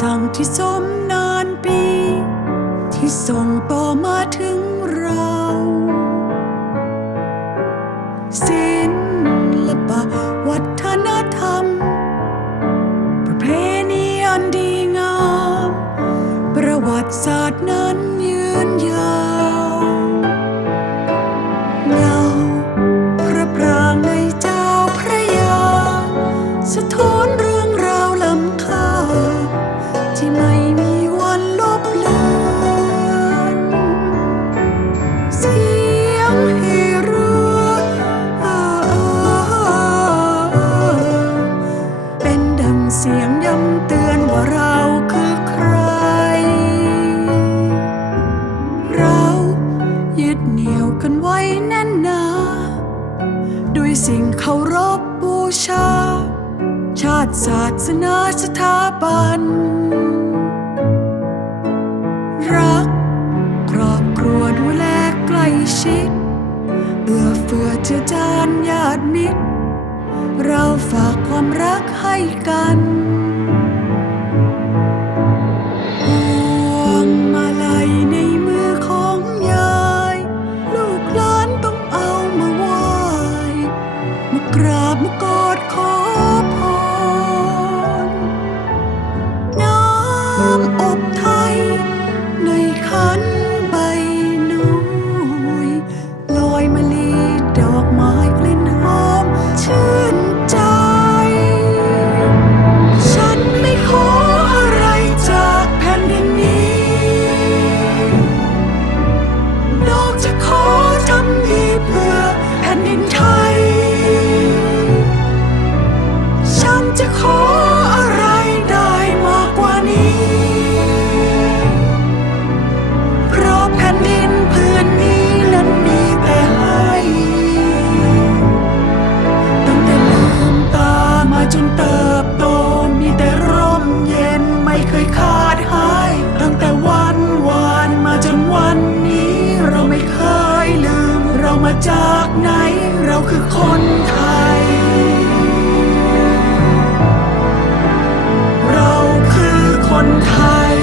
สั่งที่สมนานปี ที่ส่งต่อมาถึงเราศิลปะวัฒนธรรม ประเพณีอันดีงาม ประวัติศาสตร์นั้นยืน เสียงย้ำเตือนว่าเราคือใคร เรายึดเหนี่ยวกันไว้แน่นหนาด้วยสิ่งเคารพบูชา ชาติศาสนาสถาบัน รักครอบครัวดูแลใกล้ชิดเอื้อเฟื้อเจือจานญาติมิตร เราฝากความรักให้กัน มามาจากไหนเราคือคนไทย เราคือคนไทย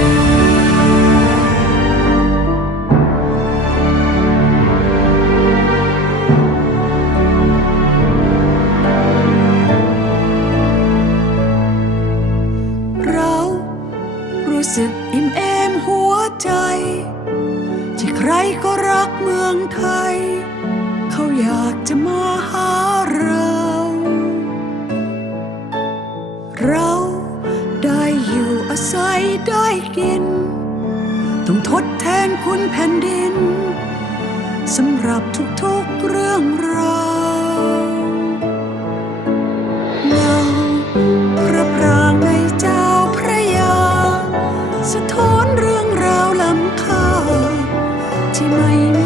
เรารู้สึกอิ่มเอมหัวใจ ที่ใครก็รักเมืองไทย เขาอยากจะมาหาเรา เราได้อยู่อาศัยได้กิน ต้องทดแทนคุณแผ่นดินสำหรับทุกๆเรื่องราวเงาพระปรางในเจ้าพระยา สะท้อนเรื่องราวล้ำค่าที่ไม่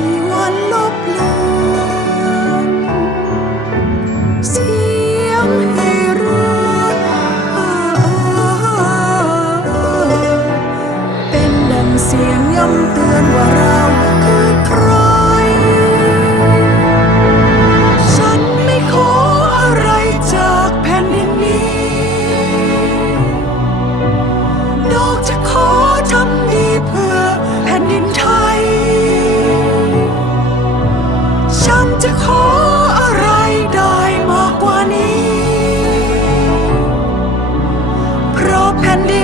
한디